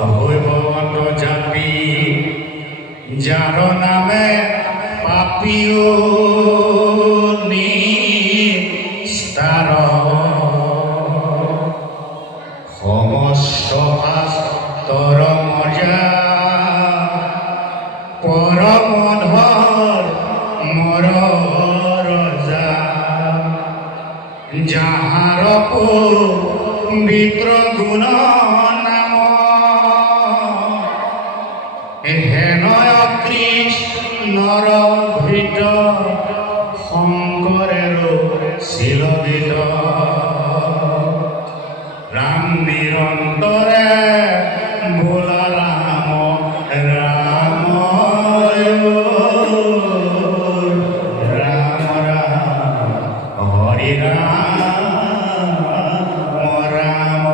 হৈবত জাপি যার নামে পাপিও নিস্তার সমস্ত পাস্তর মজা পরমধর মর রজা যাহার পবিত্র গুণ নাম হেনয় কৃষ্ণর ভৃত শঙ্করের শিলদিত রাম নিরন্তরে বোলা রাম রাম রাম রাম হরি রাম রাম রাম।